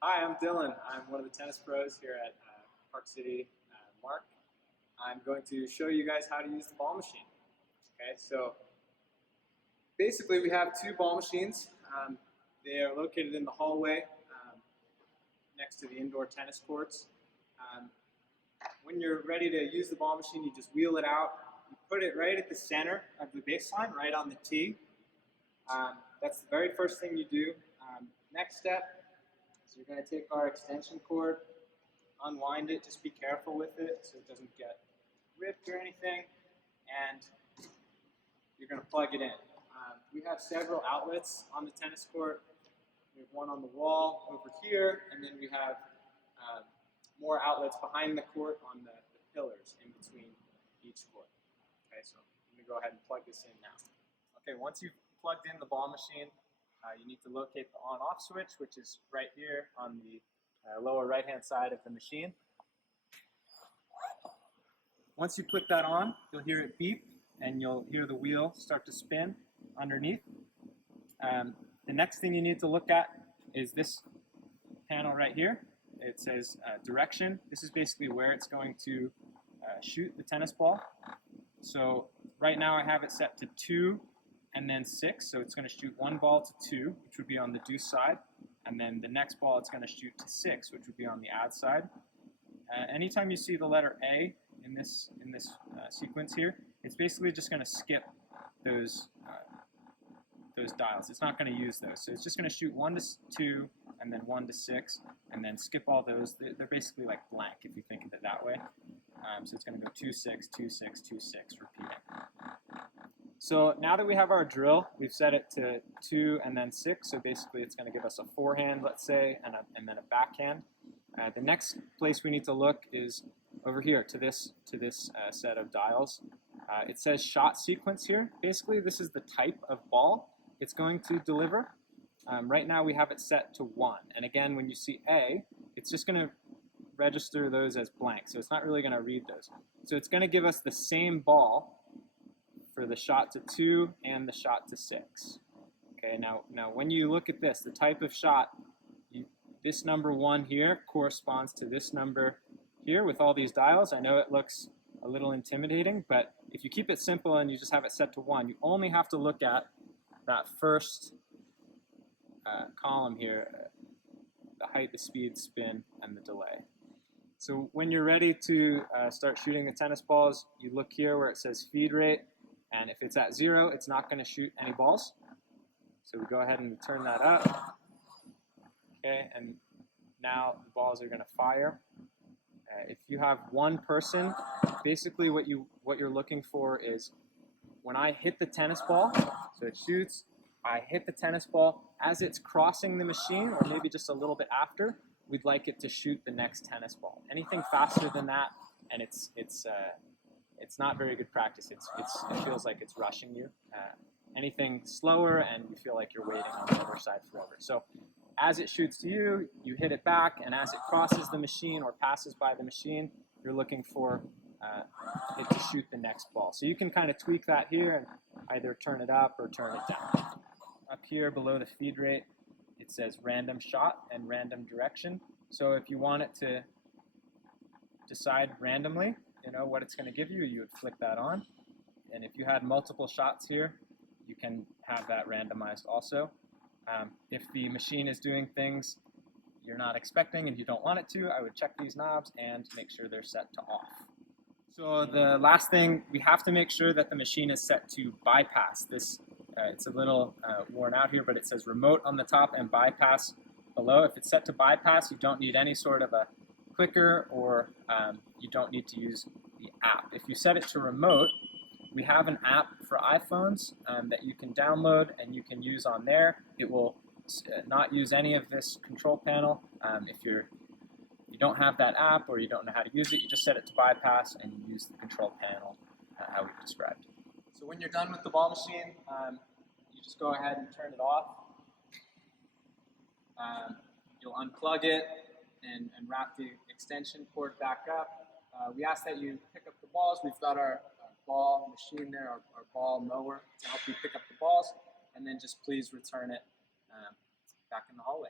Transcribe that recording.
Hi, I'm Dillon. I'm one of the tennis pros here at Park City MARC. I'm going to show you guys how to use the ball machine. Okay, so basically we have two ball machines. They are located in the hallway next to the indoor tennis courts. When you're ready to use the ball machine, you just wheel it out. You put it right at the center of the baseline, right on the tee. That's the very first thing you do. Next step is you're going to take our extension cord, unwind it, just be careful with it so it doesn't get ripped or anything, and you're going to plug it in. We have several outlets on the tennis court. We have one on the wall over here, and then we have more outlets behind the court on the pillars in between each court. Okay, so I'm going to go ahead and plug this in now. Okay, once you've plugged in the ball machine, you need to locate the on-off switch, which is right here on the lower right-hand side of the machine. Once you put that on, you'll hear it beep, and you'll hear the wheel start to spin underneath. The next thing you need to look at is this panel right here. It says direction. This is basically where it's going to shoot the tennis ball. So right now I have it set to 2 and then 6, so it's going to shoot one ball to 2, which would be on the deuce side, and then the next ball it's going to shoot to 6, which would be on the ad side. Anytime you see the letter A in this sequence here, it's basically just going to skip those dials. It's not going to use those, so it's just going to shoot 1 to 2, and then 1 to 6, and then skip all those. They're basically like blank if you think of it that way. So it's going to go 2, 6, 2, 6, 2, 6, repeating. So now that we have our drill, we've set it to 2 and then 6, so basically it's going to give us a forehand, let's say, and then a backhand. The next place we need to look is over here to this set of dials. It says shot sequence here. Basically, this is the type of ball it's going to deliver. Right now we have it set to 1, and again, when you see A, it's just going to register those as blank, so it's not really going to read those. So it's going to give us the same ball for the shot to 2 and the shot to 6. Okay, now when you look at this, the type of shot, this number 1 here corresponds to this number here with all these dials. I know it looks a little intimidating, but if you keep it simple and you just have it set to 1, you only have to look at that first column here, the height, the speed, spin, and the delay. So when you're ready to start shooting the tennis balls, you look here where it says feed rate, and if it's at 0, it's not going to shoot any balls. So we go ahead and turn that up. Okay, and now the balls are going to fire. If you have one person, basically what you're looking for is when I hit the tennis ball, so it shoots, I hit the tennis ball as it's crossing the machine, or maybe just a little bit after, we'd like it to shoot the next tennis ball. Anything faster than that, and it's not very good practice. It feels like it's rushing you. Anything slower, and you feel like you're waiting on the other side forever. So as it shoots to you, you hit it back, and as it crosses the machine or passes by the machine, you're looking for it to shoot the next ball. So you can kind of tweak that here and either turn it up or turn it down. Up here below the feed rate, it says random shot and random direction. So if you want it to decide randomly, what it's going to give you, you would flick that on. And if you had multiple shots here, you can have that randomized also. If the machine is doing things you're not expecting and you don't want it to, I would check these knobs and make sure they're set to off. So the last thing, we have to make sure that the machine is set to bypass. This it's a little worn out here, but it says remote on the top and bypass below. If it's set to bypass, you don't need any sort of a clicker, or you don't need to use the app. If you set it to remote, we have an app for iPhones that you can download and you can use on there. It will not use any of this control panel. If you don't have that app or you don't know how to use it, you just set it to bypass and you use the control panel how we've described. So when you're done with the ball machine, you just go ahead and turn it off. You'll unplug it and wrap the extension cord back up. We ask that you pick up the balls. We've got our ball machine there, our ball mower, to help you pick up the balls, and then just please return it back in the hallway.